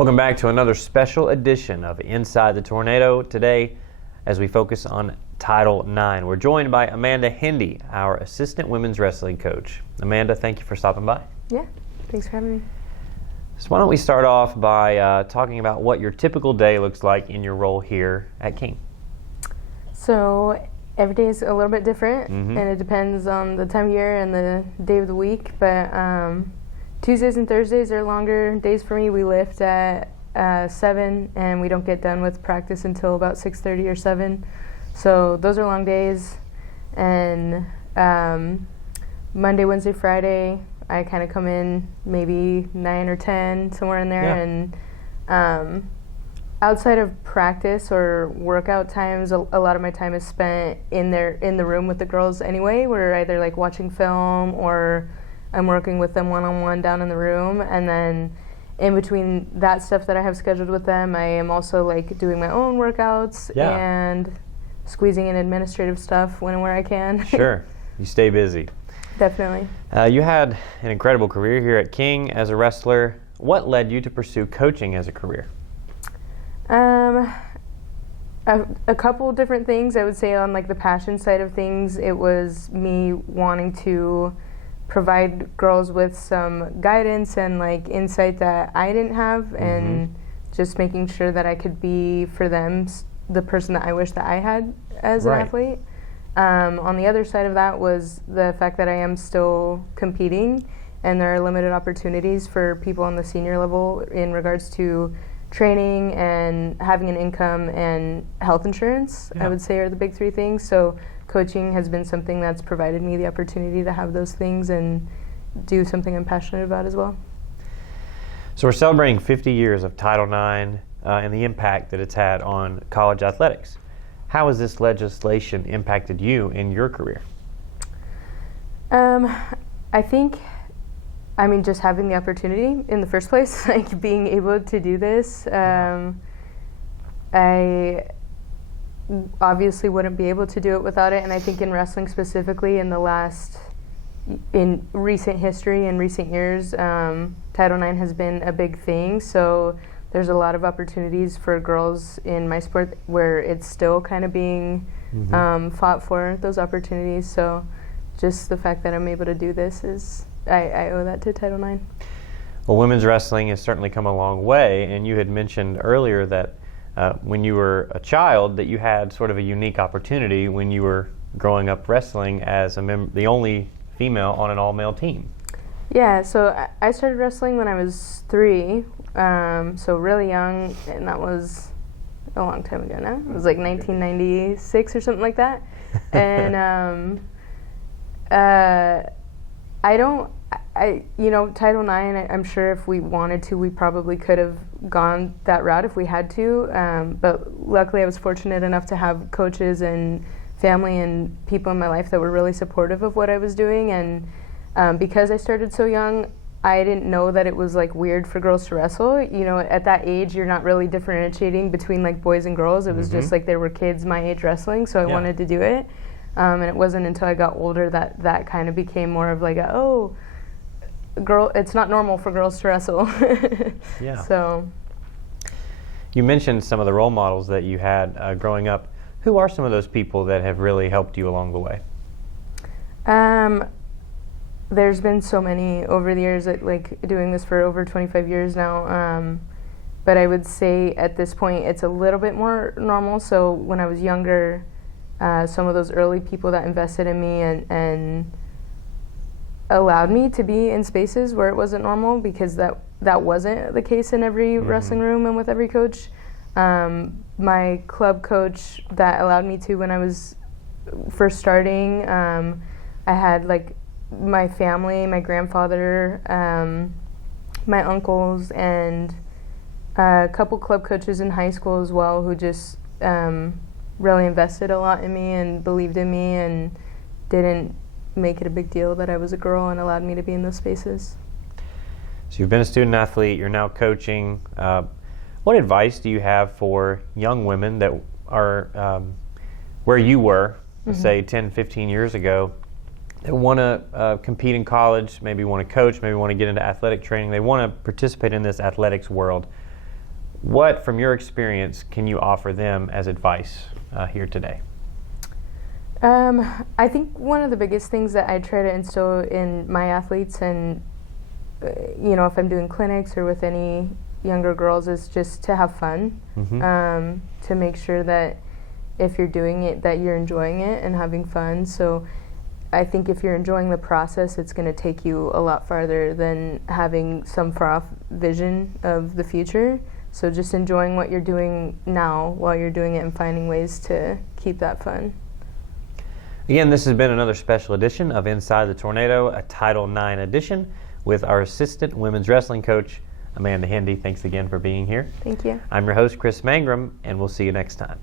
Welcome back to another special edition of Inside the Tornado. Today, as we focus on Title IX, we're joined by Amanda Hendey, our assistant women's wrestling coach. Amanda, thank you for stopping by. Yeah, thanks for having me. So why don't we start off by talking about what your typical day looks like in your role here at King. So every day is a little bit different, and it depends on the time of year and the day of the week, but Tuesdays and Thursdays are longer days for me. We lift at 7, and we don't get done with practice until about 6:30 or 7. So those are long days. And Monday, Wednesday, Friday, I kind of come in maybe 9 or 10, somewhere in there. Yeah. And outside of practice or workout times, a lot of my time is spent in the room with the girls anyway. We're either like watching film or I'm working with them one-on-one down in the room, and then in between that stuff that I have scheduled with them, I am also like doing my own workouts and squeezing in administrative stuff when and where I can. Sure, you stay busy. Definitely. You had an incredible career here at King as a wrestler. What led you to pursue coaching as a career? A couple different things. I would say on like the passion side of things, it was me wanting to provide girls with some guidance and like insight that I didn't have, and just making sure that I could be for them the person that I wish that I had as an athlete. On the other side of that was the fact that I am still competing, and there are limited opportunities for people on the senior level in regards to training and having an income and health insurance. I would say are the big three things. So coaching has been something that's provided me the opportunity to have those things and do something I'm passionate about as well. So we're celebrating 50 years of Title IX and the impact that it's had on college athletics. How has this legislation impacted you in your career? I think, just having the opportunity in the first place, like being able to do this, I obviously wouldn't be able to do it without it. And I think in wrestling specifically, in recent history, in recent years, Title IX has been a big thing. So there's a lot of opportunities for girls in my sport where it's still kind of being fought for, those opportunities. So just the fact that I'm able to do this is, I owe that to Title IX. Well, women's wrestling has certainly come a long way, and you had mentioned earlier that when you were a child that you had sort of a unique opportunity when you were growing up wrestling as the only female on an all-male team. Yeah, so I started wrestling when I was 3, so really young, and that was a long time ago now. It was like 1996 or something like that. And Title IX, I'm sure if we wanted to, we probably could have gone that route if we had to. But luckily I was fortunate enough to have coaches and family and people in my life that were really supportive of what I was doing. And because I started so young, I didn't know that it was like weird for girls to wrestle. At that age, you're not really differentiating between like boys and girls. It was just like there were kids my age wrestling, so I wanted to do it. And it wasn't until I got older that kind of became more of like it's not normal for girls to wrestle. So you mentioned some of the role models that you had growing up. Who are some of those people that have really helped you along the way? There's been so many over the years, like doing this for over 25 years now. But I would say at this point it's a little bit more normal. So when I was younger, some of those early people that invested in me and allowed me to be in spaces where it wasn't normal, because that wasn't the case in every wrestling room and with every coach. My club coach that allowed me to when I was first starting, I had like my family, my grandfather, my uncles, and a couple club coaches in high school as well who just really invested a lot in me and believed in me and didn't make it a big deal that I was a girl and allowed me to be in those spaces. So you've been a student athlete, you're now coaching. What advice do you have for young women that are where you were, say 10, 15 years ago, that want to compete in college, maybe want to coach, maybe want to get into athletic training, they want to participate in this athletics world? What, from your experience, can you offer them as advice here today? I think one of the biggest things that I try to instill in my athletes, and if I'm doing clinics or with any younger girls, is just to have fun. To make sure that if you're doing it, that you're enjoying it and having fun. So I think if you're enjoying the process, it's going to take you a lot farther than having some far off vision of the future. So just enjoying what you're doing now while you're doing it and finding ways to keep that fun. Again, this has been another special edition of Inside the Tornado, a Title IX edition with our assistant women's wrestling coach, Amanda Hendey. Thanks again for being here. Thank you. I'm your host, Chris Mangrum, and we'll see you next time.